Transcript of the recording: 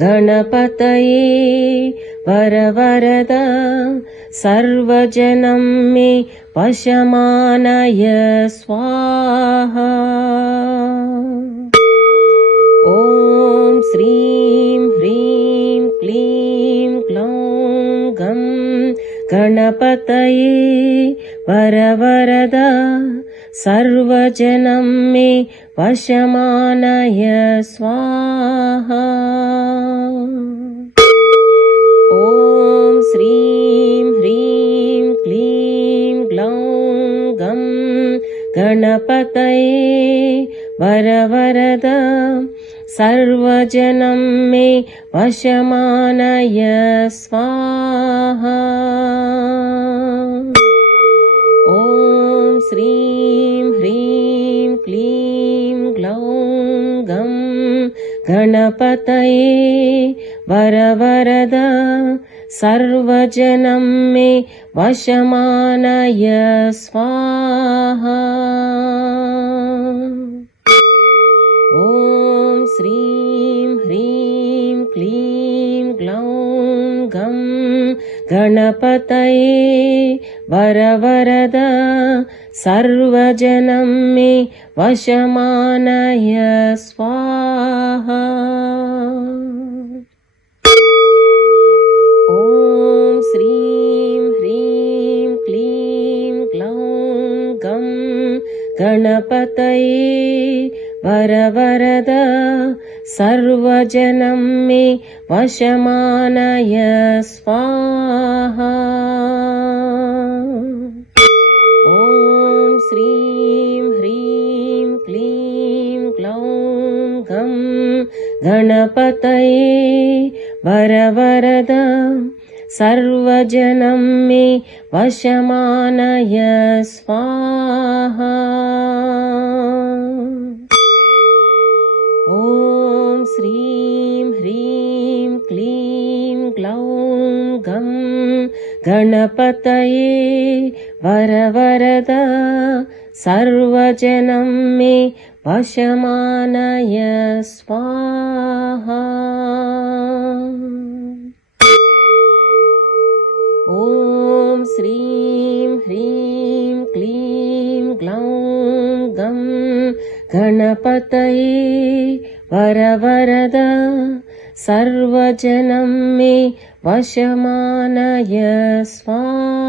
गणपतये वरवरद सर्वजनं मे वशमानय स्वाहा। ॐ श्रीं ह्रीं क्लीं ग्लौं गं गणपतये वरवरद सर्वजनं मे वशमानय स्वाहा। ॐ श्रीं ह्रीं क्लीं ग्लौं गं गणपतये वरवरद सर्वजनं मे वशमानय स्वाहा। ॐ श्रीं ह्रीं क्लीं ग्लौं गं गणपतये वरवरद सर्वजनं मे वशमानय स्वाहा। ॐ श्रीं ह्रीं क्लीं ग्लौं गं गणपतये वरवरद सर्वजनं मे वशमानय स्वाहा। ॐ श्रीं ह्रीं क्लीं ग्लौं गं गणपतये वरवरद सर्वजनं मे वशमानय स्वाहा। ॐ श्रीं ह्रीं क्लीं ग्लौं गं गणपतये वरवरद सर्वजनं मे वशमानय स्वाहा। ॐ श्रीं ह्रीं क्लीं ग्लौं गं गणपतये वरवरद सर्वजनं मे वशमानय स्वाहा। ॐ श्रीं ह्रीं क्लीं ग्लौं गं गणपतये वरवरद सर्वजनं मे वशमानय स्वाहा।